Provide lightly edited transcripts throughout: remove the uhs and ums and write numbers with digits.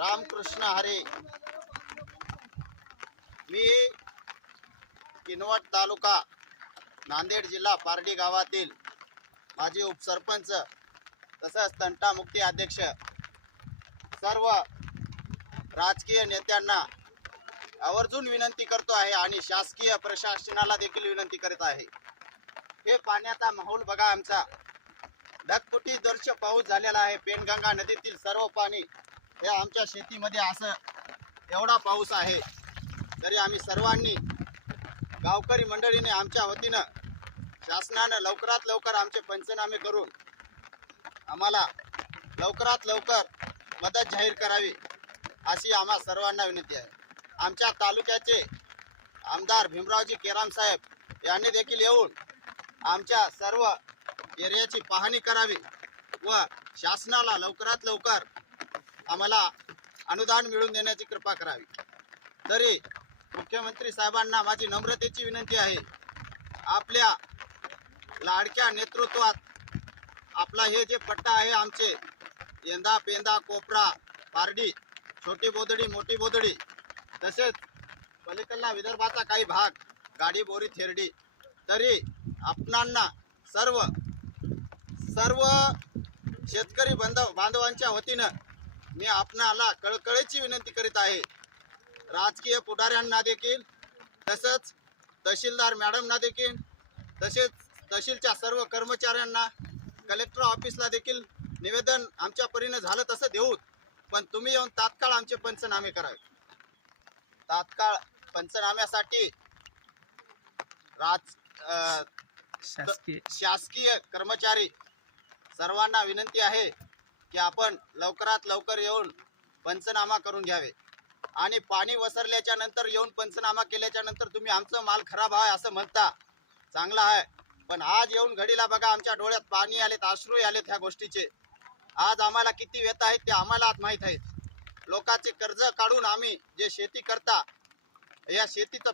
रामकृष्ण हरे. मी किनवट तालुका नांदेड जिल्हा पारडी गावातील माजी उपसरपंच तसंच तंटा मुक्ती अध्यक्ष सर्व राजकीय नेत्यांना आवर्जून विनंती करतो आहे आणि शासकीय प्रशासनाला देखील विनंती करत आहे. हे पाण्याचा माहोल बघा. आमचा ढगफुटी दर्श पाऊस झालेला आहे. पेनगंगा नदीतील सर्व पाणी हे आमच्या शेतीमध्ये असं एवढा पाऊस आहे. तरी आम्ही सर्वांनी गावकरी मंडळीने आमच्या वतीनं शासनानं लवकरात लवकर आमचे पंचनामे करून आम्हाला लवकरात लवकर मदत जाहीर करावी अशी आम्हा सर्वांना विनंती आहे. आमच्या तालुक्याचे आमदार भीमरावजी केराम साहेब यांनी देखील येऊन आमच्या सर्व एरियाची पाहणी करावी व शासनाला लवकरात लवकर आम्हाला अनुदान मिळवून देण्याची कृपा करावी. तरी मुख्यमंत्री साहेबांना माझी नम्रतेची विनंती आहे. आपल्या लाडक्या नेतृत्वात आपला हे जे पट्टा आहे आमचे यंदा पेंदा कोपरा पारडी छोटी बोदडी मोठी बोदडी तसेच पलीकडला विदर्भाचा काही भाग गाडी बोरी थेरडी, तरी आपणांना सर्व शेतकरी बांधवांच्या वतीनं मी आपणाला कळकळीची विनंती करीत आहे. राजकीय पुढाऱ्यांना देखील तसंच तहसीलदार मॅडमना देखील तसेच तहसीलच्या सर्व कर्मचाऱ्यांना कलेक्टर ऑफिसला देखील निवेदन आमच्या परीनं झालं तसं देऊ, पण तुम्ही येऊन तात्काळ आमचे पंचनामे करावे. तात्काळ पंचनाम्यासाठी शासकीय कर्मचारी सर्वांना विनंती आहे की आपण लवकरात लवकर येऊन पंचनामा करून घ्यावे. आणि पाणी वसरल्याच्या नंतर येऊन पंचनामा केल्याच्या नंतर तुम्ही आमचं माल खराब आहे असं म्हणता, चांगला आहे, पण आज येऊन घडीला बघा आमच्या डोळ्यात पाणी आलेत, अश्रू आलेत ह्या गोष्टीचे. आज आम्हाला किती व्यथा आहेत ते आम्हाला आज माहीत आहेत. लोकांचे कर्ज काढून आम्ही जे शेती करता या शेतीचं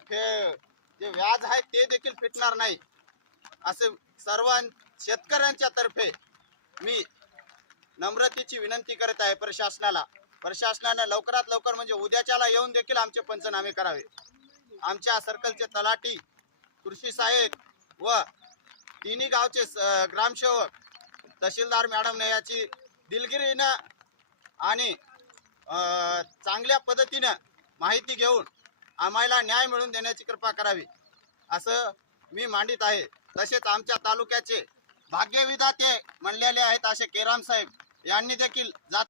जे व्याज आहे ते देखील फिटणार नाही असे सर्व शेतकऱ्यांच्या तर्फे मी नम्रतेची विनंती करत आहे प्रशासनाला. प्रशासनानं लवकरात लवकर म्हणजे उद्याच्याला येऊन देखील आमचे पंचनामे करावे. आमच्या सर्कलचे तलाठी, कृषी सहाय्यक व तिन्ही गावचे ग्रामसेवक, तहसीलदार मॅडमने याची दिलगिरीनं आणि चांगल्या पद्धतीनं माहिती घेऊन आम्हाला न्याय मिळवून देण्याची कृपा करावी असं मी मांडित आहे. तसेच आमच्या तालुक्याचे भाग्यविधाते म्हणलेले आहेत असे केराम साहेब यांनी देखील